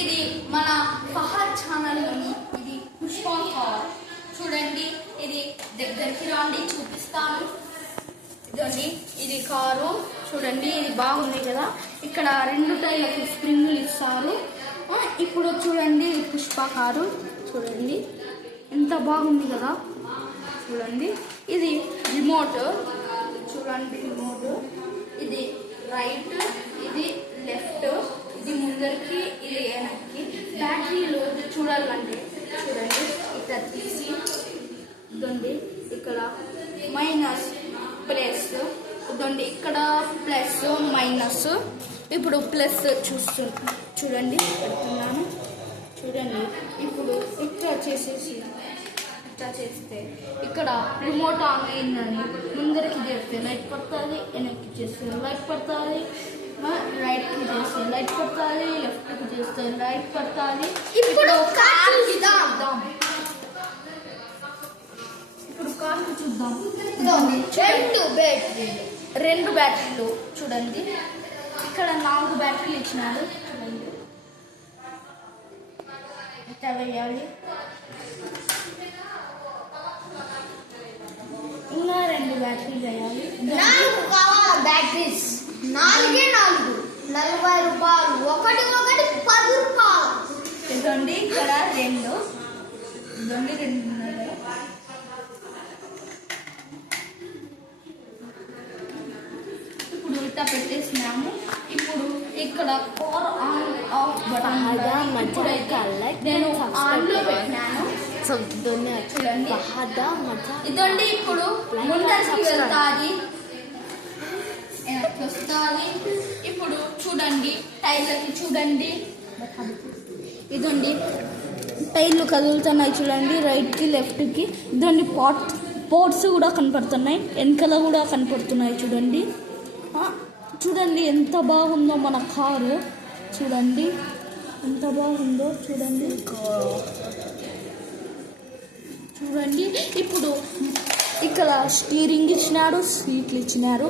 ఇది మన ఫహద్ ఛానల్లోని ఇది పుష్ప కార్ చూడండి. ఇది దగ్గరికి రండి చూపిస్తాను. ఇదండి ఇది కారు చూడండి. ఇది బాగుంది కదా. ఇక్కడ 2 టైర్లకు స్ప్రింగులు ఇస్తారు. ఇప్పుడు చూడండి పుష్ప కారు చూడండి ఎంత బాగుంది కదా. చూడండి ఇది రిమోట్ చూడండి. రిమోట్ ఇది రైట్, ఇది లెఫ్ట్, ఇది ముందరికి, ఇది వెనక్కి. బ్యాటరీలో చూడాలంటే చూడండి ఇక్కడ తీసి ఇదండి ఇక్కడ మైనస్ ప్లస్, ఇదండి ఇక్కడ ప్లస్ మైనస్. ఇప్పుడు ప్లస్ చూడండి పెడుతున్నాను చూడండి. ఇప్పుడు ఇట్లా చేసేసి ఇట్లా చేస్తే ఇక్కడ రిమోట్ ఆన్ అయిందని ముందరికి చేస్తే లైట్ పడుతుంది, వెనక్కి చేస్తే లైట్ పడుతుంది, రైట్కి చేస్తే లైట్ పడుతుంది, లెఫ్ట్కి చేస్తే లైట్ పడుతుంది. ఇప్పుడు కార్ చూద్దాం. ఇప్పుడు కార్ చూద్దాం. 2 బ్యాటరీలు చూడండి. ఇక్కడ 4 బ్యాటరీలు ఇచ్చినారు చూడండి. ఇట్లా వేయాలి. ఇంకా 2 బ్యాటరీలు వేయాలి. 4 కావాలి బ్యాటరీస్. 4 40 రూపాయలు. ఒకటి 10 రూపాయలు. ఇదండి ఇక్కడ 2 ఇదండి 2 ఇప్పుడు ఇట్లా పెట్టేసినాము. ఇప్పుడు ఇక్కడ పవర్ ఆన్ ఆఫ్ బటన్ నేను ఆన్లో పెట్టినాను చూడండి. ఇదండి ఇప్పుడు ముందరికి వెళ్తాది, వస్తుంది. ఇప్పుడు చూడండి టైర్లకి చూడండి. ఇదండి టైర్లు కదులుతున్నాయి చూడండి రైట్కి లెఫ్ట్కి. ఇదండి పోర్ట్స్ కూడా కనపడుతున్నాయి, వెనకల కూడా కనపడుతున్నాయి చూడండి. చూడండి ఎంత బాగుందో మన కారు. చూడండి ఎంత బాగుందో చూడండి. చూడండి ఇప్పుడు ఇక్కడ స్టీరింగ్ ఇచ్చినారు, సీట్లు ఇచ్చినారు.